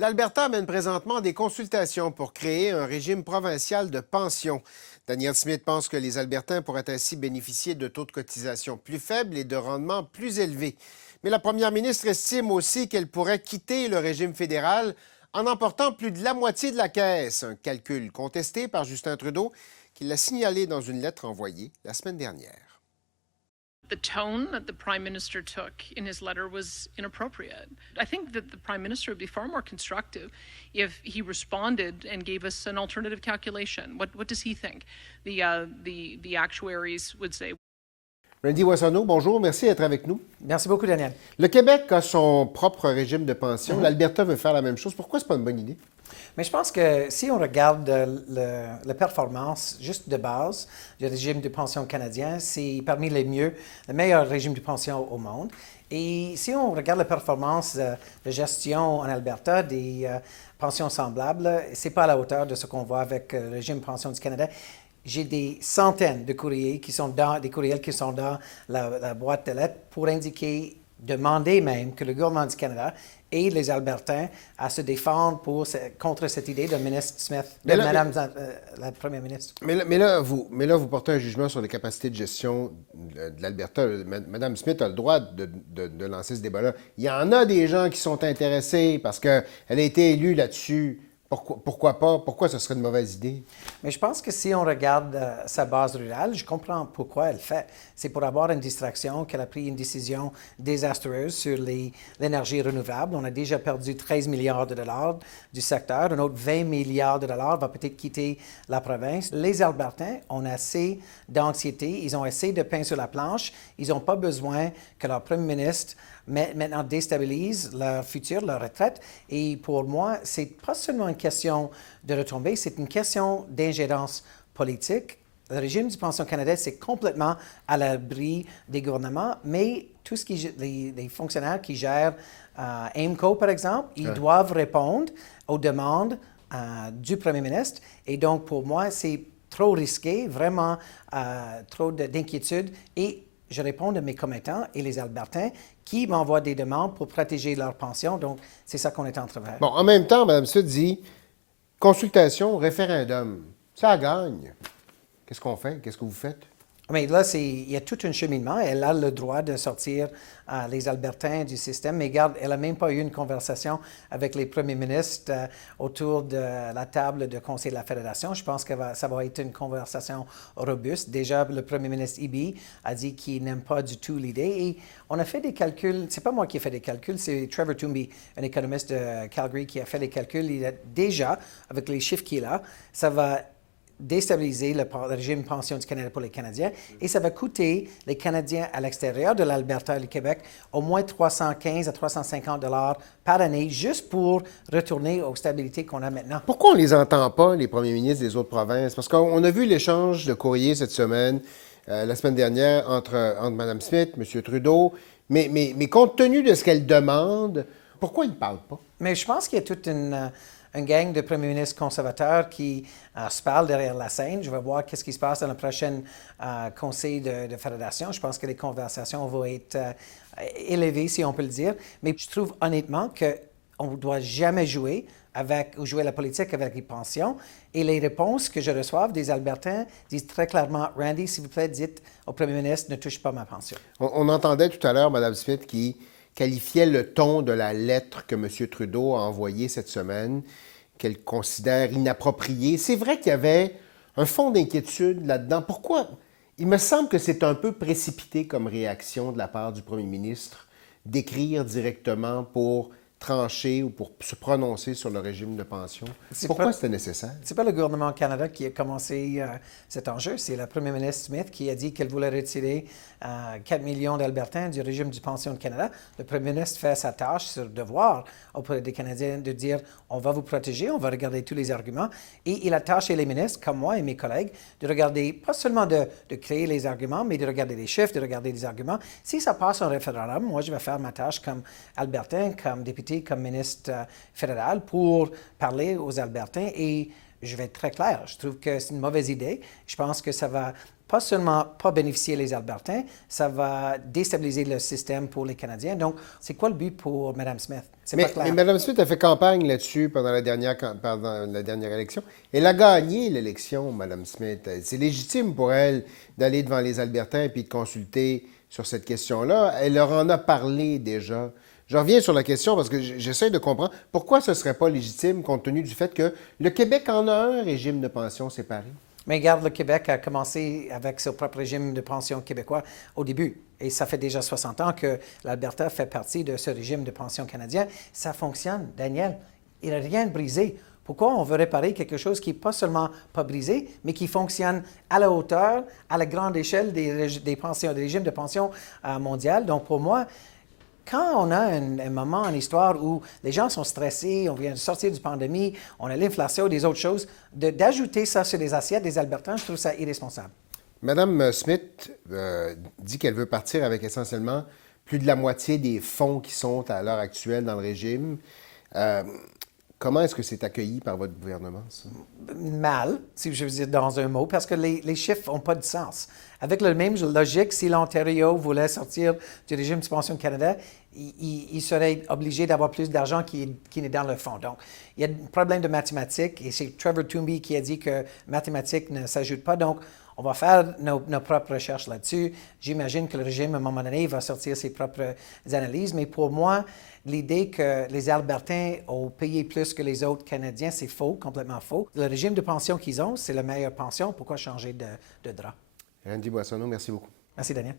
L'Alberta mène présentement des consultations pour créer un régime provincial de pension. Daniel Smith pense que les Albertains pourraient ainsi bénéficier de taux de cotisation plus faibles et de rendements plus élevés. Mais la première ministre estime aussi qu'elle pourrait quitter le régime fédéral en emportant plus de la moitié de la caisse, un calcul contesté par Justin Trudeau qui l'a signalé dans une lettre envoyée la semaine dernière. The tone that the Prime Minister took in his letter was inappropriate. I think that the Prime Minister would be far more constructive if he responded and gave us an alternative calculation. What does he think the actuaries would say? Randy Wassano, bonjour, merci d'être avec nous. Merci beaucoup, Daniel. Le Québec a son propre régime de pension. L'Alberta veut faire la même chose. Pourquoi ce n'est pas une bonne idée? Mais je pense que si on regarde la performance juste de base du régime de pension canadien, c'est parmi le meilleur régime de pension au monde. Et si on regarde la performance de gestion en Alberta des pensions semblables, c'est pas à la hauteur de ce qu'on voit avec le régime de pension du Canada. J'ai des centaines de courriels qui sont dans la boîte de lettres pour demander même que le gouvernement du Canada et les Albertains à se défendre contre cette idée de ministre Smith, la première ministre. Mais là, vous portez un jugement sur les capacités de gestion de l'Alberta. Mme Smith a le droit de lancer ce débat-là. Il y en a des gens qui sont intéressés parce qu'elle a été élue là-dessus. Pourquoi pas? Pourquoi ce serait une mauvaise idée? Mais je pense que si on regarde sa base rurale, je comprends pourquoi elle fait. C'est pour avoir une distraction qu'elle a pris une décision désastreuse sur l'énergie renouvelable. On a déjà perdu 13 milliards de dollars du secteur. Un autre 20 milliards de dollars va peut-être quitter la province. Les Albertains ont assez d'anxiété. Ils ont assez de pain sur la planche. Ils n'ont pas besoin que leur premier ministre maintenant déstabilise leur futur, leur retraite. Et pour moi, c'est pas seulement une question de retombée, c'est une question d'ingérence politique. Le régime du pension canadien, c'est complètement à l'abri des gouvernements, mais tout ce les fonctionnaires qui gèrent AIMCO, par exemple, ils doivent répondre aux demandes du premier ministre. Et donc, pour moi, c'est trop risqué, vraiment trop d'inquiétude. Et je réponds à mes commettants et les Albertains qui m'envoient des demandes pour protéger leur pension. Donc, c'est ça qu'on est en train de faire. Bon, en même temps, Mme Smith dit consultation, référendum. Ça gagne. Qu'est-ce qu'on fait? Qu'est-ce que vous faites? Mais là, il y a tout un cheminement. Elle a le droit de sortir les Albertains du système. Mais regarde, elle n'a même pas eu une conversation avec les premiers ministres autour de la table de Conseil de la Fédération. Je pense que ça va être une conversation robuste. Déjà, le premier ministre Eby a dit qu'il n'aime pas du tout l'idée. Et on a fait des calculs. C'est pas moi qui ai fait des calculs, c'est Trevor Toomey, un économiste de Calgary, qui a fait des calculs. Il a déjà, avec les chiffres qu'il a, ça va déstabiliser le régime pension du Canada pour les Canadiens et ça va coûter les Canadiens à l'extérieur de l'Alberta et du Québec au moins 315 à 350 dollars par année juste pour retourner aux stabilités qu'on a maintenant. Pourquoi on ne les entend pas, les premiers ministres des autres provinces? Parce qu'on a vu l'échange de courriers cette semaine, la semaine dernière, entre Mme Smith, M. Trudeau, mais compte tenu de ce qu'elle demande, pourquoi ils ne parlent pas? Mais je pense qu'il y a toute une gang de premiers ministres conservateurs qui se parlent derrière la scène. Je vais voir qu'est-ce qui se passe dans le prochain conseil de fédération. Je pense que les conversations vont être élevées, si on peut le dire. Mais je trouve honnêtement qu'on ne doit jamais jouer la politique avec les pensions. Et les réponses que je reçois des Albertains disent très clairement, Randy, s'il vous plaît, dites au premier ministre, ne touche pas ma pension. On entendait tout à l'heure Mme Smith qui qualifiait le ton de la lettre que M. Trudeau a envoyée cette semaine, qu'elle considère inappropriée. C'est vrai qu'il y avait un fond d'inquiétude là-dedans. Pourquoi? Il me semble que c'est un peu précipité comme réaction de la part du premier ministre d'écrire directement pour trancher ou pour se prononcer sur le régime de pension. Pourquoi c'était nécessaire? C'est pas le gouvernement du Canada qui a commencé cet enjeu. C'est le premier ministre Smith qui a dit qu'elle voulait retirer 4 millions d'Albertains du régime du pension du Canada. Le premier ministre fait sa tâche, son devoir auprès des Canadiens de dire on va vous protéger, on va regarder tous les arguments. Et il a tâché les ministres, comme moi et mes collègues, de regarder, pas seulement de créer les arguments, mais de regarder les chiffres, de regarder les arguments. Si ça passe en référendum, moi je vais faire ma tâche comme Albertain, comme député, comme ministre fédéral pour parler aux Albertains et je vais être très clair. Je trouve que c'est une mauvaise idée. Je pense que ça va pas seulement pas bénéficier les Albertains, ça va déstabiliser le système pour les Canadiens. Donc, c'est quoi le but pour Mme Smith? C'est pas clair. Mais Mme Smith a fait campagne là-dessus pendant la dernière élection. Elle a gagné l'élection, Mme Smith. C'est légitime pour elle d'aller devant les Albertains et puis de consulter sur cette question-là. Elle leur en a parlé déjà. Je reviens sur la question parce que j'essaie de comprendre pourquoi ce ne serait pas légitime compte tenu du fait que le Québec en a un régime de pension séparé. Mais regarde, le Québec a commencé avec son propre régime de pension québécois au début. Et ça fait déjà 60 ans que l'Alberta fait partie de ce régime de pension canadien. Ça fonctionne, Daniel. Il n'y a rien de brisé. Pourquoi on veut réparer quelque chose qui n'est pas seulement pas brisé, mais qui fonctionne à la hauteur, à la grande échelle des pensions, des régimes de pension mondial? Donc, pour moi, quand on a un moment en histoire où les gens sont stressés, on vient de sortir du pandémie, on a l'inflation, des autres choses, d'ajouter ça sur les assiettes des Albertains, je trouve ça irresponsable. Mme Smith dit qu'elle veut partir avec essentiellement plus de la moitié des fonds qui sont à l'heure actuelle dans le régime. Comment est-ce que c'est accueilli par votre gouvernement, ça? Mal, si je veux dire dans un mot, parce que les chiffres n'ont pas de sens. Avec la même logique, si l'Ontario voulait sortir du régime de pension Canada, il serait obligé d'avoir plus d'argent qui est dans le fond. Donc, il y a un problème de mathématiques, et c'est Trevor Toomey qui a dit que mathématiques ne s'ajoutent pas. Donc, on va faire nos propres recherches là-dessus. J'imagine que le régime, à un moment donné, va sortir ses propres analyses. Mais pour moi, l'idée que les Albertains ont payé plus que les autres Canadiens, c'est faux, complètement faux. Le régime de pension qu'ils ont, c'est la meilleure pension. Pourquoi changer de drap? Randy Boissonneau, merci beaucoup. Merci, Daniel.